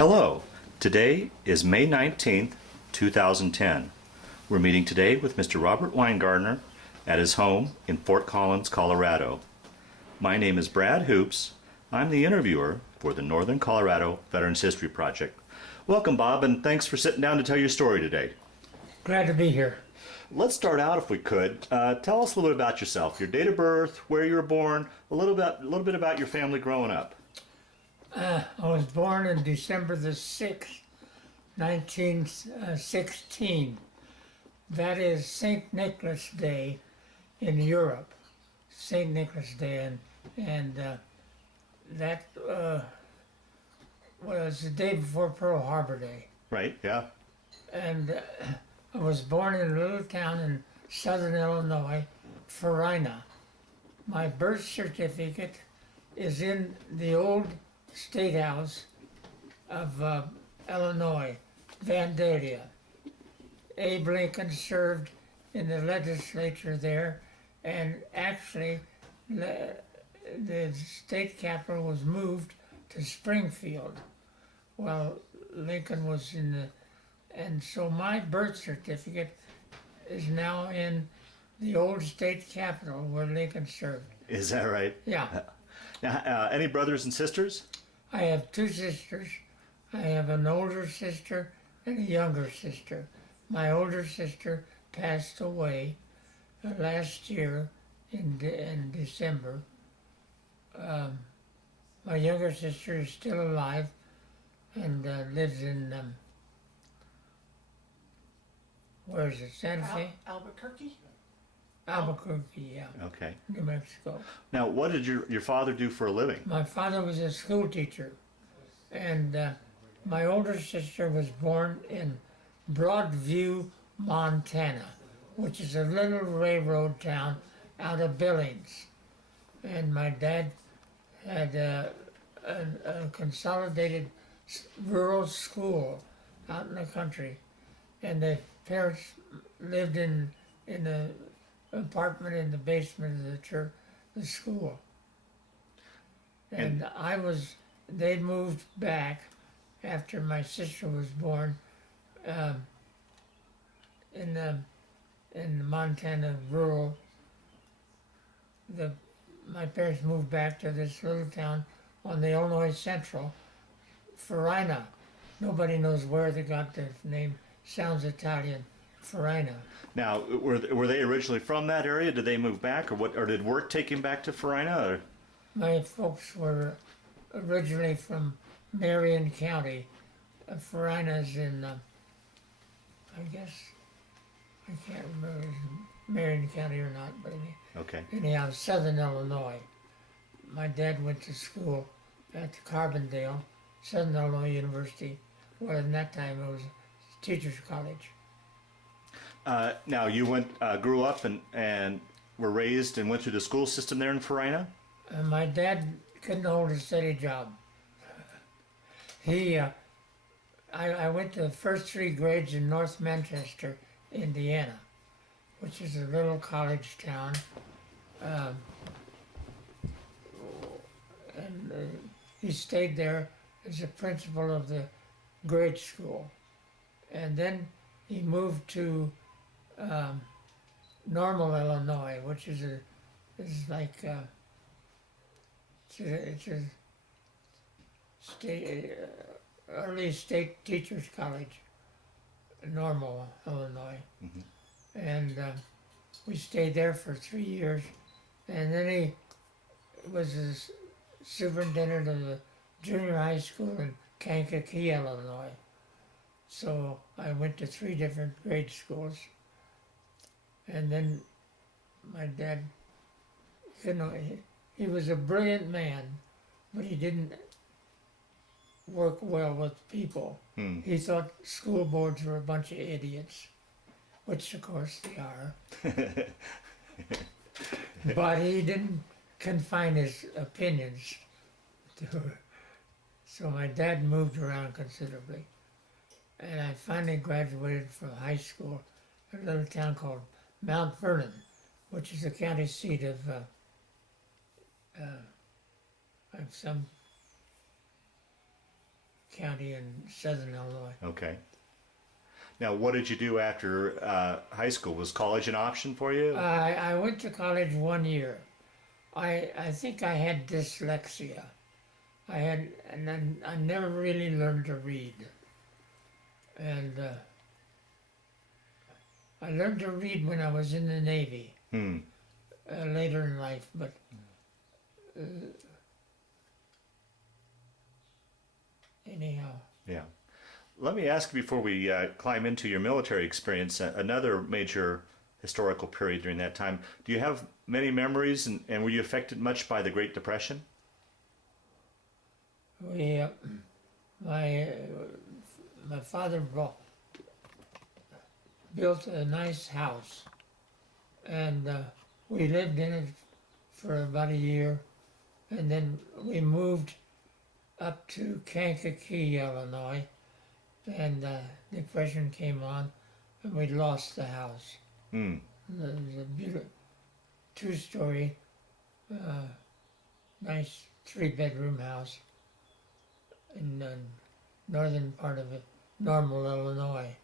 Hello, today is May 19th, 2010. We're meeting today with Mr. Robert Winegarner at his home in Fort Collins, Colorado. My name is Brad Hoops. I'm the interviewer for the Northern Colorado Veterans History Project. Welcome, Bob, and thanks for sitting down to tell your story today. Glad to be here. Let's start out, if we could. Tell us a little bit about yourself, your date of birth, where you were born, a little bit about your family growing up. I was born on December the 6th, 1916. That is St. Nicholas Day in Europe. St. Nicholas Day, and that was the day before Pearl Harbor Day. Right, yeah. And I was born in a little town in southern Illinois, Farina. My birth certificate is in the old State House of Illinois, Vandalia. Abe Lincoln served in the legislature there, and actually the state capital was moved to Springfield while Lincoln was in the, and so my birth certificate is now in the old state capital where Lincoln served. Is that right? Yeah. Now, any brothers and sisters? I have two sisters. I have an older sister and a younger sister. My older sister passed away last year in December. My younger sister is still alive and lives in, where is it, Santa Fe? Albuquerque? Albuquerque, yeah. Okay. New Mexico. Now, what did your father do for a living? My father was a school teacher, and my older sister was born in Broadview, Montana, which is a little railroad town out of Billings. And my dad had a consolidated rural school out in the country, and the parents lived in an apartment in the basement of the church, the school. And they'd moved back after my sister was born in the Montana rural. My parents moved back to this little town on the Illinois Central, Farina. Nobody knows where they got the name. Sounds Italian, Farina. Now, were they originally from that area? Did they move back, or did work take him back to Farina? Or? My folks were originally from Marion County. Farina's in, I guess, I can't remember if it's Marion County or not, but Okay. anyhow, southern Illinois. My dad went to school at Carbondale, Southern Illinois University, where in that time it was Teachers College. Now, you grew up and were raised and went through the school system there in Farina? My dad couldn't hold a steady job. I went to the first 3 grades in North Manchester, Indiana, which is a little college town. And he stayed there as a principal of the grade school. And then he moved to Normal, Illinois, which is like it's a state, early state teachers college, Normal, Illinois. Mm-hmm. And we stayed there for 3 years, and then he was the superintendent of the junior high school in Kankakee, Illinois. So I went to 3 different grade schools, and then my dad, he was a brilliant man, but he didn't work well with people. He thought school boards were a bunch of idiots, which of course they are. But he didn't confine his opinions to it. So my dad moved around considerably. And I finally graduated from high school in a little town called Mount Vernon, which is the county seat of some county in southern Illinois. Okay. Now, what did you do after high school? Was college an option for you? I went to college 1 year. I think I had dyslexia. And then I never really learned to read. And I learned to read when I was in the Navy later in life, but anyhow. Yeah. Let me ask you before we climb into your military experience, another major historical period during that time. Do you have many memories, and were you affected much by the Great Depression? We, my father built a nice house, and we lived in it for about a year, and then we moved up to Kankakee, Illinois, and Depression came on, and we lost the house. It was a beautiful two-story, nice 3-bedroom house in the northern part of it, Normal, Illinois.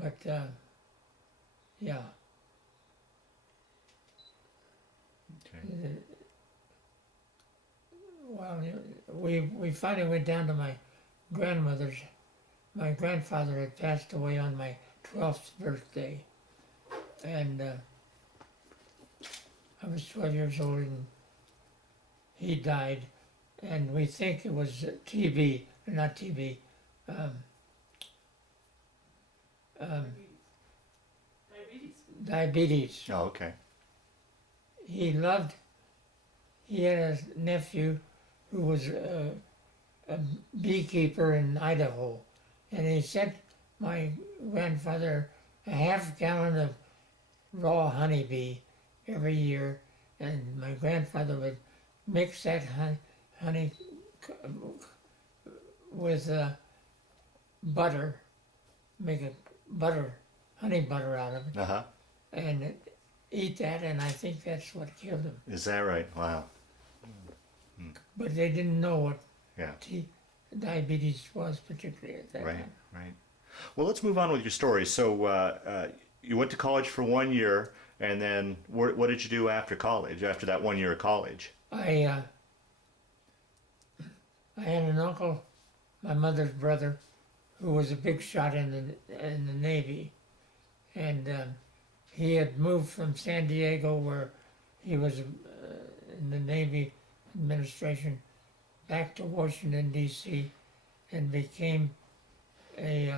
But yeah. Okay. Well, we finally went down to my grandmother's. My grandfather had passed away on my 12th birthday, and I was 12 years old, and he died, and we think it was TB, not TB, diabetes. Oh, okay. He had a nephew who was a beekeeper in Idaho, and he sent my grandfather a half-gallon of raw honeybee every year, and my grandfather would mix that honey with butter, make a honey butter out of it, Uh-huh. and eat that, and I think that's what killed him. Is that right? Wow. But they didn't know what Yeah. diabetes was particularly at that Right, time. right. Well, let's move on with your story. So you went to college for 1 year, and then what did you do after college, after that 1 year of college? I had an uncle, my mother's brother, who was a big shot in the Navy, and he had moved from San Diego, where he was in the Navy administration, back to Washington D.C. and became he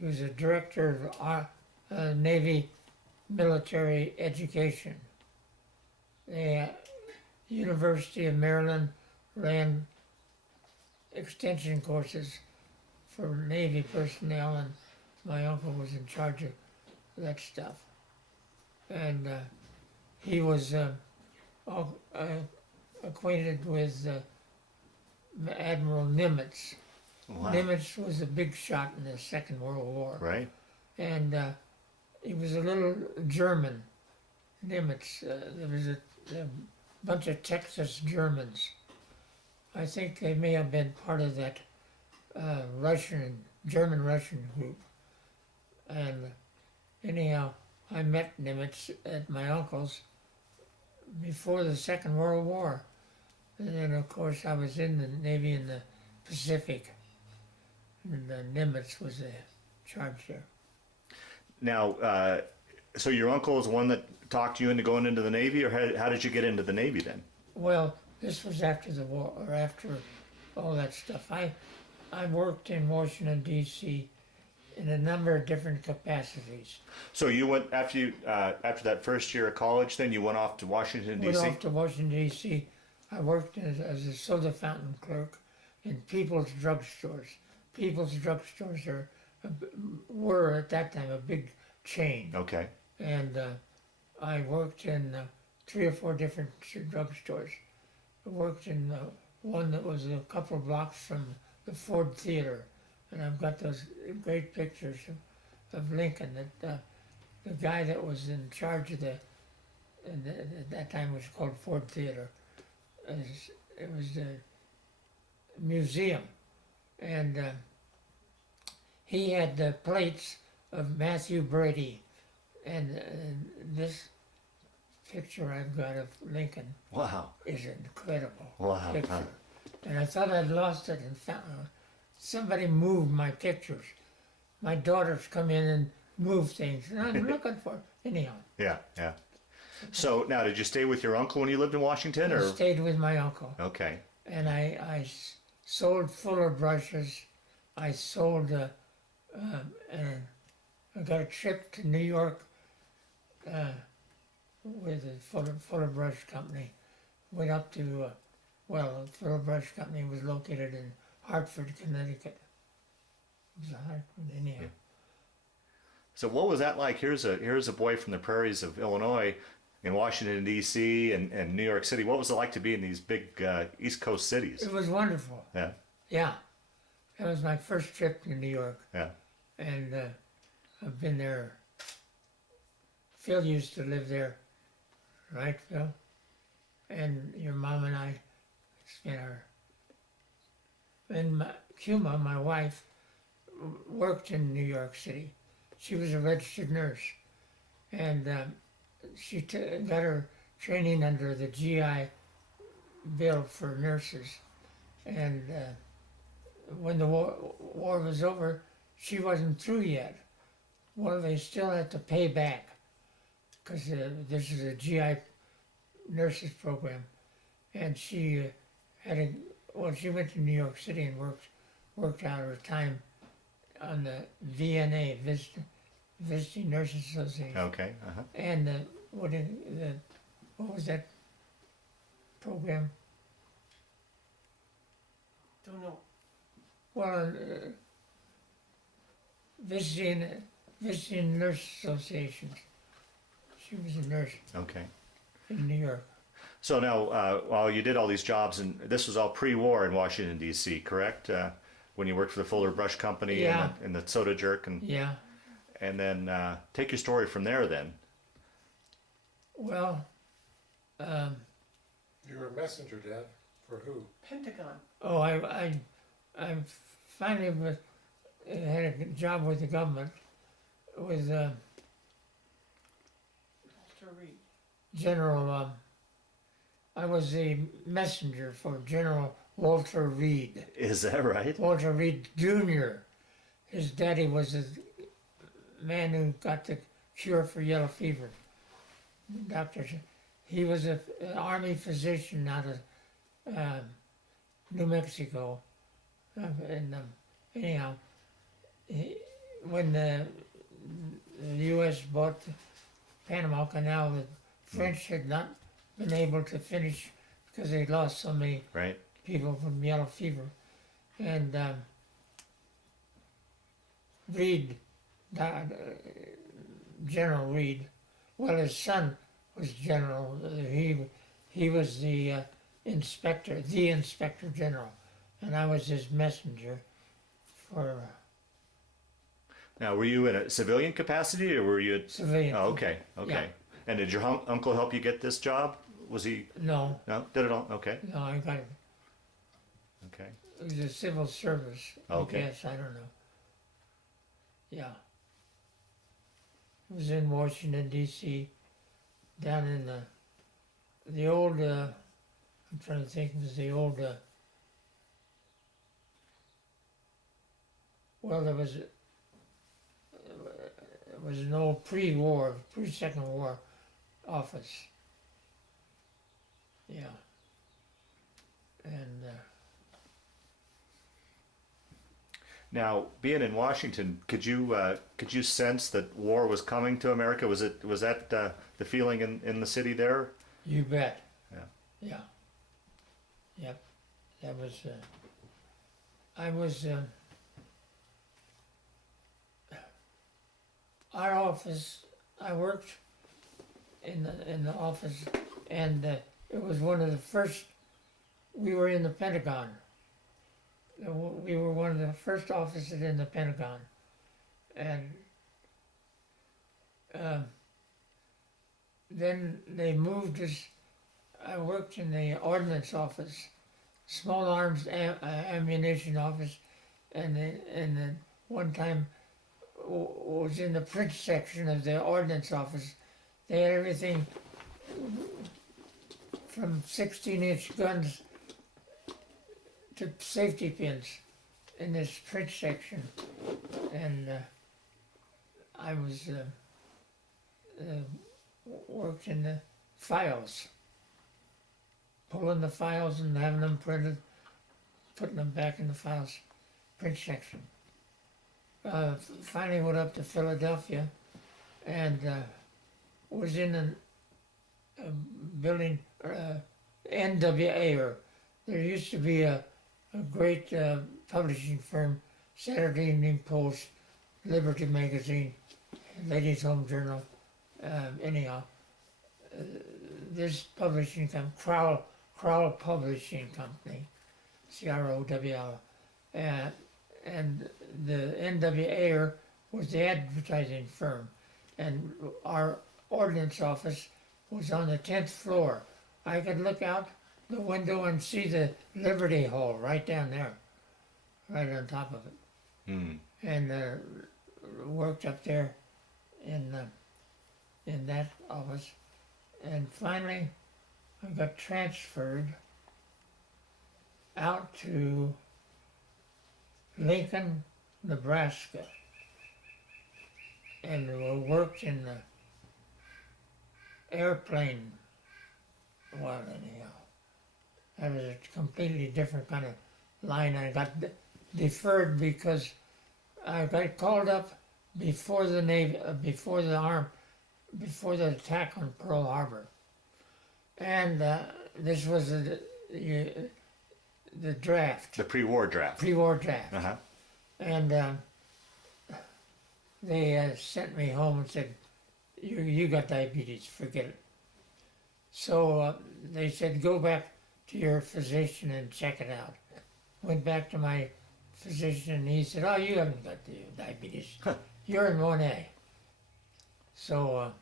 was a director of Navy military education. The University of Maryland ran extension courses for Navy personnel, and my uncle was in charge of that stuff. And he was acquainted with Admiral Nimitz. Wow. Nimitz was a big shot in the Second World War. Right. And he was a little German, Nimitz. There was a bunch of Texas Germans. I think they may have been part of that German-Russian group. And anyhow, I met Nimitz at my uncle's before the Second World War. And then, of course, I was in the Navy in the Pacific. And Nimitz was in charge there. Now, so your uncle is the one that talked you into going into the Navy, or how did you get into the Navy then? Well, this was after the war, or after all that stuff. I worked in Washington, D.C. in a number of different capacities. So you went after that first year of college, then you went off to Washington, D.C.? Went off to Washington, D.C. I worked as a soda fountain clerk in People's drugstores. People's drugstores were at that time a big chain. Okay. And I worked in 3 or 4 different drugstores. I worked in one that was a couple of blocks from the Ford Theater, and I've got those great pictures of Lincoln. That the guy that was in charge of at that time was called Ford Theater. It was museum, and he had the plates of Matthew Brady, and this picture I've got of Lincoln Wow. is an incredible Wow. picture. Huh. And I thought I'd lost it and found somebody moved my pictures. My daughters come in and move things, and I'm looking for anyhow. Yeah, yeah. So now, did you stay with your uncle when you lived in Washington, I or? stayed with my uncle, Okay. and I sold fuller brushes. I sold, and I got a trip to New York with the Fuller Brush Company. Went up to, the Fuller Brush Company was located in Hartford, Connecticut. It was Hartford, anyhow. Yeah. So what was that like? Here's a boy from the prairies of Illinois in Washington, D.C. and New York City. What was it like to be in these big East Coast cities? It was wonderful. Yeah, Yeah. That was my first trip to New York. yeah. And I've been there. Phil used to live there, right, Phil? And your mom and I spent our. And Kuma, my wife, worked in New York City. She was a registered nurse, and she got her training under the GI Bill for nurses. And when the war was over, she wasn't through yet. Well, they still had to pay back because this is a GI nurses program, and she she went to New York City and worked out her time on the VNA, Visiting Nurses Association. Okay. Uh-huh. And what was that program? Don't know. Well, visiting nurse associations. She was a nurse Okay. in New York. So now, while you did all these jobs, and this was all pre-war in Washington, D.C., correct? When you worked for the Fuller Brush Company, Yeah. and the soda jerk, Yeah. and then take your story from there then. Well, You were a messenger, Dad. For who? Pentagon. I finally had a job with the government with Walter Reed. General. I was the messenger for General Walter Reed. Is that right? Walter Reed Jr. His daddy was a man who got the cure for yellow fever. Doctor, he was an army physician out of New Mexico. Anyhow, when the U.S. bought the Panama Canal, the French had not been able to finish because they lost so many Right. people from yellow fever. And Reed, General Reed, well, his son was General. He was the inspector general, and I was his messenger for Now, were you in a civilian capacity, or were you? civilian. Oh, okay, okay. Yeah. And did your uncle help you get this job? Was he? No, No, did it all? Okay, I got it. okay. It was a civil service. Okay. I guess, I don't know. Yeah. It was in Washington, D.C., down in the old, I'm trying to think, it was the old, well, there was, it was an old pre-Second War office. Yeah. And, Now, being in Washington, could you sense that war was coming to America? Was that the feeling in the city there? you bet. Yeah. Yeah. Yep. That was. I was. Our office. I worked in the office, and it was one of the first. We were in the Pentagon. We were one of the first offices in the Pentagon, and then they moved us. I worked in the ordnance office, small arms ammunition office, and then one time was in the print section of the ordnance office. They had everything from 16-inch guns to safety pins in this print section, and I was worked in the files, pulling the files and having them printed, putting them back in the files print section. Finally went up to Philadelphia and was in a building, NWA, or there used to be a great publishing firm, Saturday Evening Post, Liberty Magazine, Ladies Home Journal. Anyhow, this publishing company, Crowell Publishing Company, CROWL, and the NWA was the advertising firm, and our ordnance office was on the 10th floor. I could look out the window and see the Liberty Hall right down there, right on top of it. Mm. And worked up there in that office, and finally I got transferred out to Lincoln, Nebraska, and worked in the airplane. Well, anyhow, that was a completely different kind of line. I got deferred because I got called up before the Navy, before the attack on Pearl Harbor, and this was the draft. The pre-war draft. Pre-war draft. Uh-huh. And they sent me home and said, you got diabetes, forget it. So they said, go back to your physician and check it out. Went back to my physician and he said, oh, you haven't got the diabetes. You're in 1A. So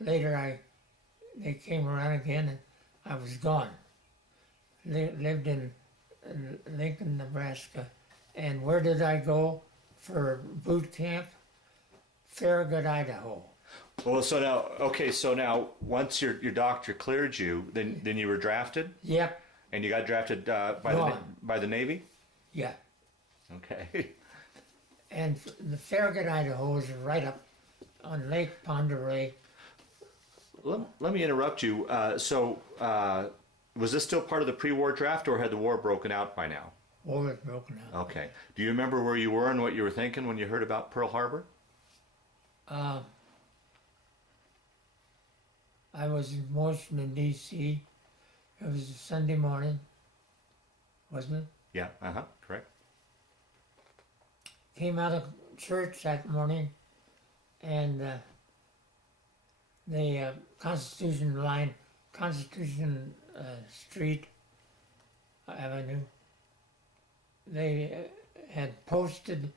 later they came around again and I was gone. Lived in Lincoln, Nebraska. And where did I go for boot camp? Farragut, Idaho. Well, so now once your doctor cleared you, then you were drafted, Yep, and you got drafted by the Navy. yeah. Okay. And the Farragut, Idaho is right up on Lake Ponderay. Let me interrupt you. Was this still part of the pre-war draft, or had the war broken out by now? War had broken out. Okay. Do you remember where you were and what you were thinking when you heard about Pearl Harbor? I was in Washington, D.C. It was a Sunday morning, wasn't it? Yeah. Uh-huh. Correct. Came out of church that morning, and the Constitution Street Avenue, they had posted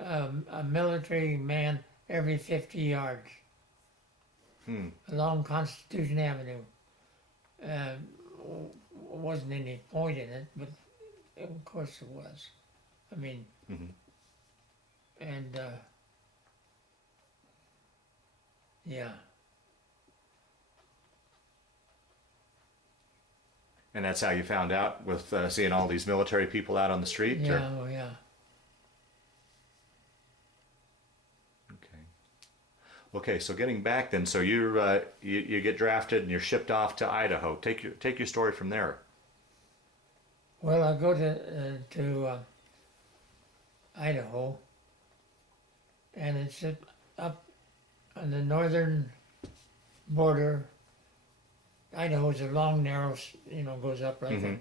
a military man every 50 yards along Constitution Avenue. Wasn't any point in it, but of course it was. I mean, and yeah. And that's how you found out, with seeing all these military people out on the street? Yeah, Or? oh yeah. Okay, so getting back then, so you get drafted and you're shipped off to Idaho. Take your story from there. Well, I go to Idaho, and it's up on the northern border. Idaho's a long, narrow, goes up like a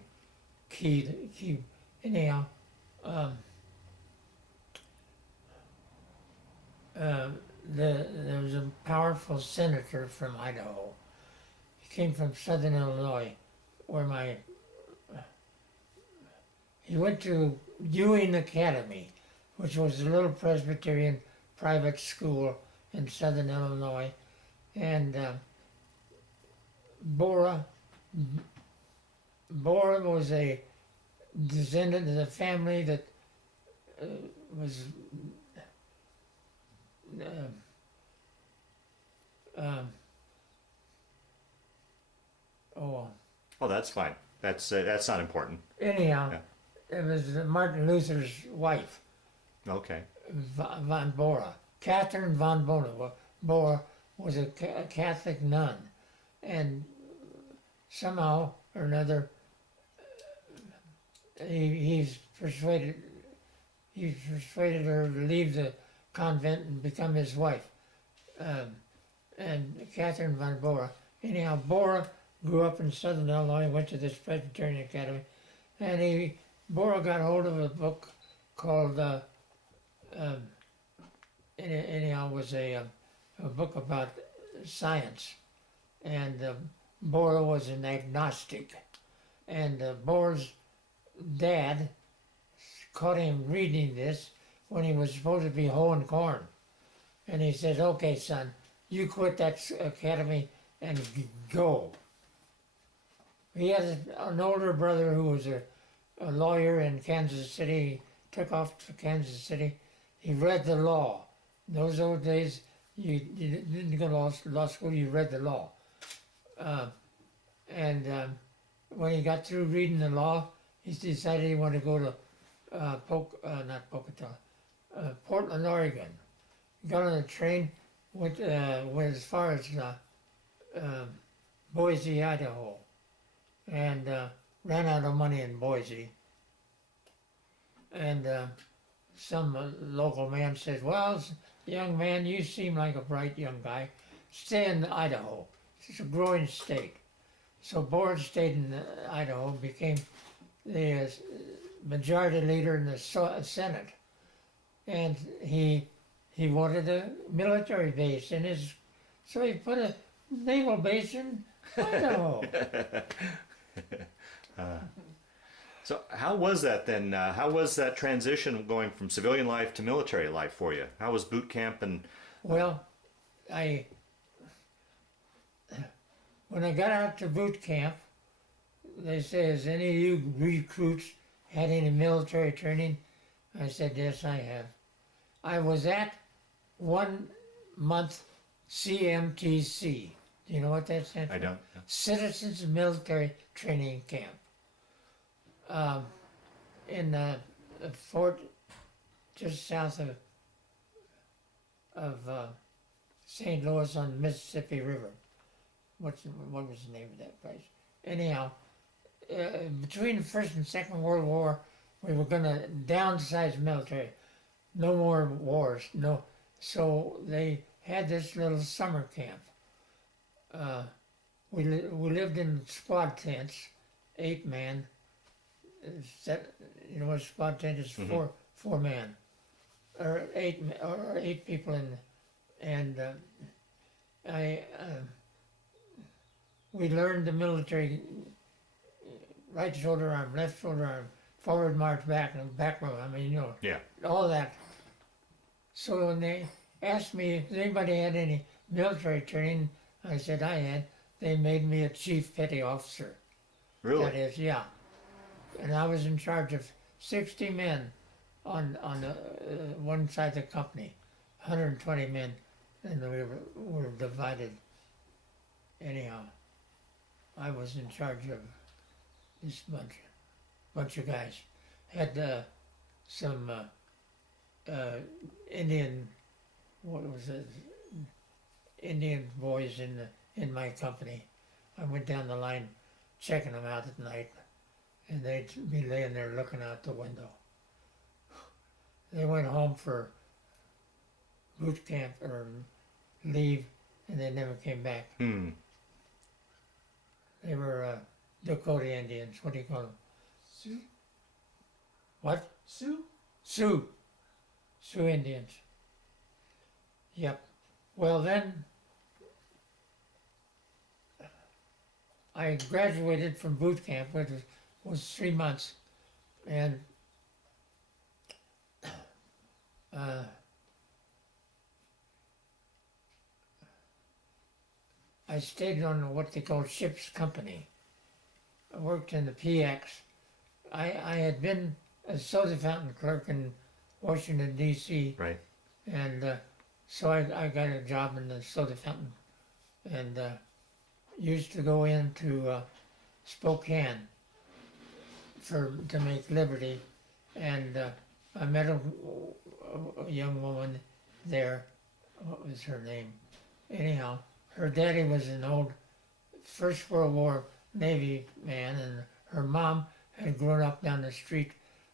key. Anyhow, there was a powerful senator from Idaho. He came from southern Illinois, where he went to Ewing Academy, which was a little Presbyterian private school in southern Illinois, and Bora Bora was a descendant of the family that was um, oh, Oh, that's fine. That's not important. anyhow, Yeah. it was Martin Luther's wife, Okay. von Bora. Catherine von Bora. Bora was a Catholic nun, and somehow or another, he's persuaded her to leave the convent and become his wife. And Catherine von Bora. Anyhow, Bora grew up in southern Illinois, went to this Presbyterian Academy, and Bora got hold of a book called, anyhow, was a book about science. And Bora was an agnostic. And Bora's dad caught him reading this when he was supposed to be hoeing corn. And he says, okay, son, you quit that academy and go. He had an older brother who was a lawyer in Kansas City. He took off to Kansas City. He read the law. In those old days, you didn't go to law school, you read the law. When he got through reading the law, he decided he wanted to go to Portland, Oregon. Got on a train, went as far as Boise, Idaho, and ran out of money in Boise. And some local man says, well, young man, you seem like a bright young guy. Stay in Idaho. It's a growing state. So Bora stayed in Idaho, became the majority leader in the Senate. And he wanted a military base in his, so he put a naval base in Idaho. So how was that then? How was that transition going from civilian life to military life for you? How was boot camp and? Well, when I got out to boot camp, they say, has any of you recruits had any military training? I said, yes, I have. I was at 1 month CMTC. Do you know what that stands for? I don't. No. Citizens Military Training Camp. In a fort just south of St. Louis on the Mississippi River. What was the name of that place? Anyhow, between the First and Second World War, we were going to downsize military. No more wars. No. So they had this little summer camp. We lived in squad tents, 8-man. You know what a squad tent is? Mm-hmm. Four man, or 8 people in, and we learned the military: right shoulder arm, left shoulder arm, forward march, back, and back row. I mean, you know, Yeah. all that. So when they asked me if anybody had any military training, I said I had. They made me a chief petty officer. Really? That is, yeah. And I was in charge of 60 men on the one side of the company, 120 men, and we were divided. Anyhow, I was in charge of this bunch of guys. Had some Indian, what was it? Indian boys in my company. I went down the line checking them out at night, and they'd be laying there looking out the window. They went home for boot camp or leave, and they never came back. Hmm. They were Dakota Indians. What do you call them? Sioux? What? Sioux? Sioux. Sioux Indians. Yep. Well then, I graduated from boot camp, which was 3 months, and I stayed on what they call ship's company. worked in the PX. I had been a soda fountain clerk in Washington, D.C., Right. and so I got a job in the soda fountain, and used to go into Spokane to make Liberty, and I met a young woman there. What was her name? Anyhow, her daddy was an old First World War Navy man, and her mom had grown up down the street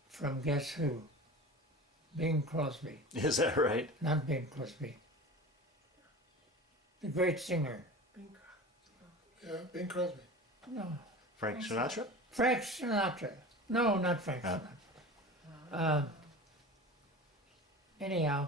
from guess who? Bing Crosby. Is that right? Not Bing Crosby. The great singer. Yeah, Bing Crosby. No. Frank Sinatra? Frank Sinatra. No, not Frank Sinatra. Anyhow,